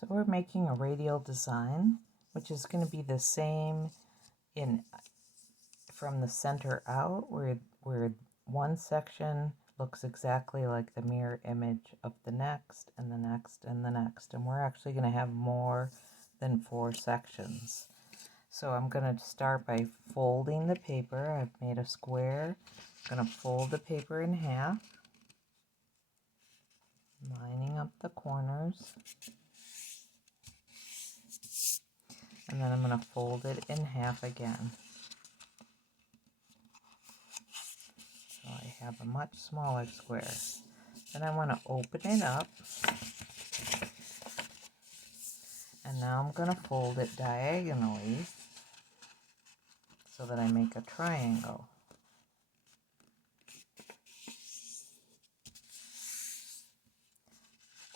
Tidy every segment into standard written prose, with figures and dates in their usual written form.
So we're making a radial design, which is going to be the same in from the center out, where one section looks exactly like the mirror image of the next and the next and the next. And we're actually going to have more than 4 sections. So I'm going to start by folding the paper. I've made a square. I'm going to fold the paper in half, lining up the corners. And then I'm going to fold it in half again. So I have a much smaller square. Then I want to open it up. And now I'm going to fold it diagonally so that I make a triangle.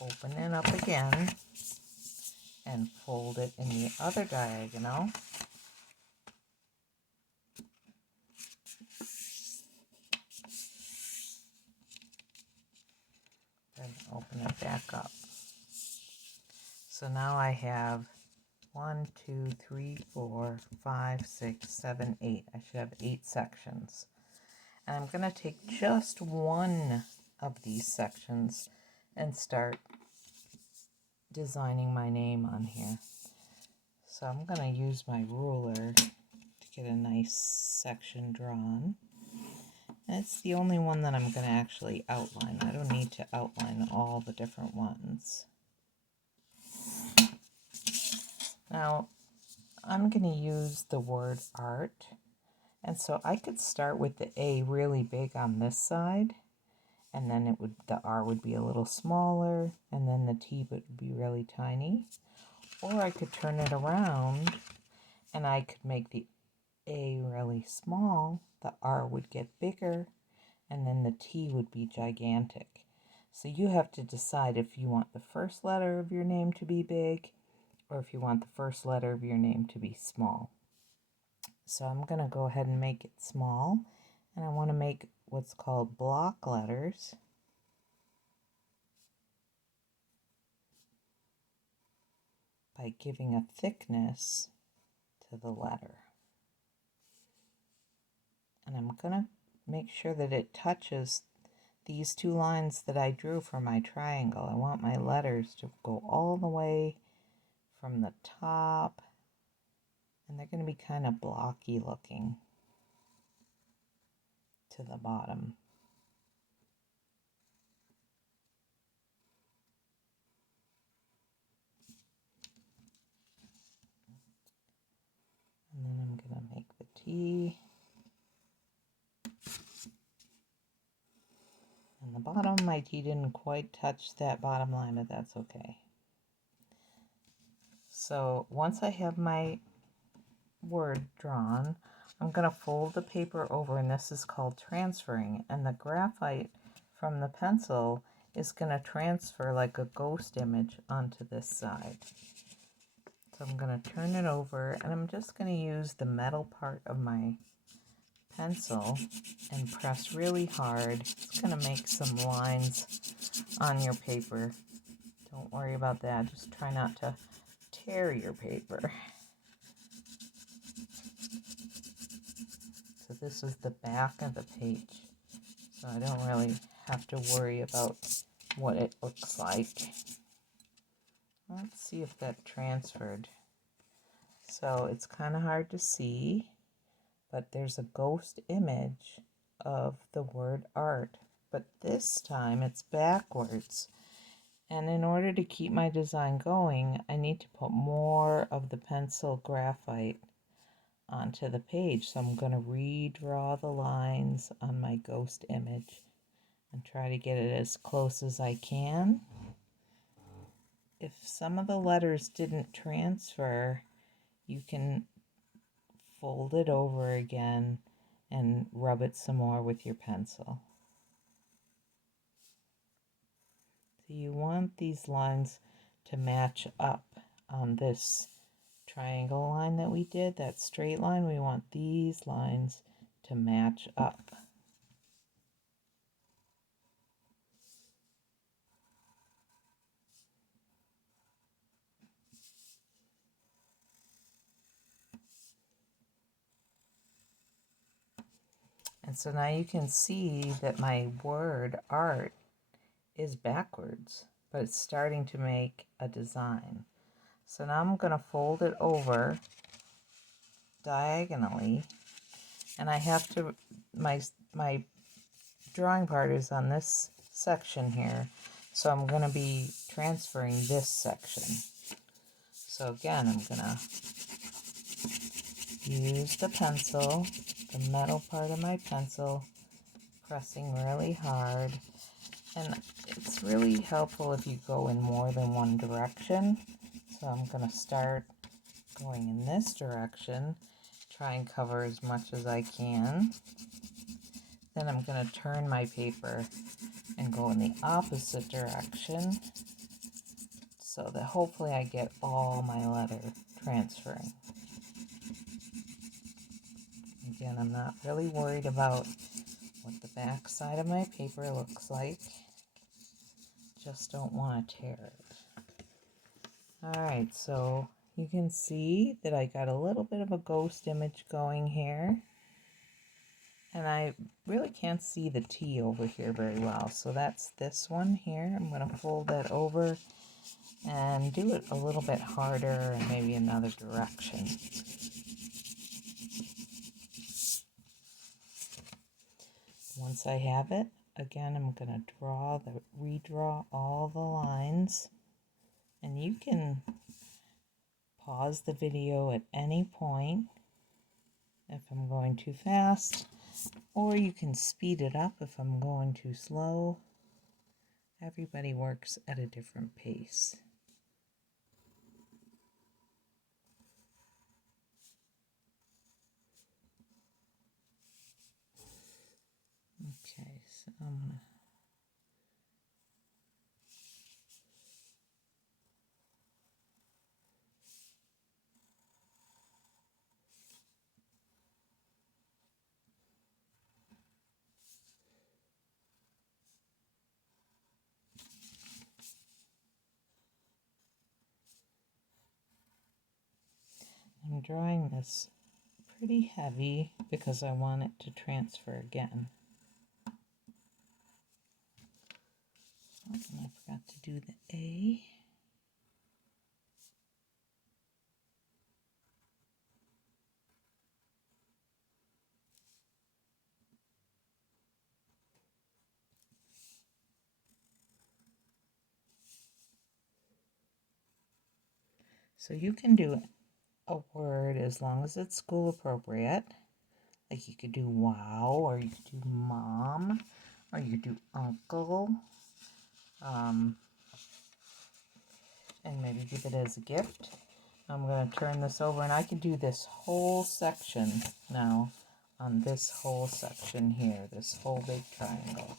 Open it up again and fold it in the other diagonal. Then open it back up. So now I have 1, 2, 3, 4, 5, 6, 7, 8. I should have 8 sections. And I'm going to take just one of these sections and start designing my name on here. So I'm going to use my ruler to get a nice section drawn. And it's the only one that I'm going to actually outline. I don't need to outline all the different ones. Now, I'm going to use the word art. And so I could start with the A really big on this side, and then the R would be a little smaller, and then the T would be really tiny. Or I could turn it around and I could make the A really small, the R would get bigger, and then the T would be gigantic. So you have to decide if you want the first letter of your name to be big or if you want the first letter of your name to be small. So I'm going to go ahead and make it small, and I want to make what's called block letters. By giving a thickness to the letter. And I'm going to make sure that it touches these 2 lines that I drew for my triangle. I want my letters to go all the way from the top, and they're going to be kind of blocky looking to the bottom. And then I'm going to make the T. And the bottom, my T didn't quite touch that bottom line, but that's okay. So once I have my word drawn, I'm going to fold the paper over, and this is called transferring. And the graphite from the pencil is going to transfer like a ghost image onto this side. So I'm going to turn it over, and I'm just going to use the metal part of my pencil and press really hard. It's going to make some lines on your paper. Don't worry about that. Just try not to tear your paper. So this is the back of the page. So I don't really have to worry about what it looks like. Let's see if that transferred. So it's kind of hard to see, but there's a ghost image of the word art. But this time it's backwards. And in order to keep my design going, I need to put more of the pencil graphite onto the page. So I'm going to redraw the lines on my ghost image and try to get it as close as I can. If some of the letters didn't transfer, you can fold it over again and rub it some more with your pencil. So you want these lines to match up on this triangle line that we did, that straight line. We want these lines to match up. And so now you can see that my word art is backwards, but it's starting to make a design. So now I'm going to fold it over diagonally, and I have to, my drawing part is on this section here, so I'm going to be transferring this section. So again, I'm going to use the pencil, the metal part of my pencil, pressing really hard. And it's really helpful if you go in more than one direction. So I'm going to start going in this direction, try and cover as much as I can. Then I'm going to turn my paper and go in the opposite direction so that hopefully I get all my letter transferring. Again, I'm not really worried about what the back side of my paper looks like. Just don't want to tear it. Alright, so you can see that I got a little bit of a ghost image going here. And I really can't see the T over here very well. So that's this one here. I'm going to fold that over and do it a little bit harder and maybe another direction. Once I have it, again, I'm going to redraw all the lines. And you can pause the video at any point if I'm going too fast, or you can speed it up if I'm going too slow. Everybody works at a different pace. Okay, so I'm drawing this pretty heavy because I want it to transfer again. Oh, and I forgot to do the A. So you can do a word as long as it's school appropriate. Like you could do wow, or you could do mom, or you could do uncle, and maybe give it as a gift. I'm going to turn this over, and I can do this whole section now on this whole section here, this whole big triangle.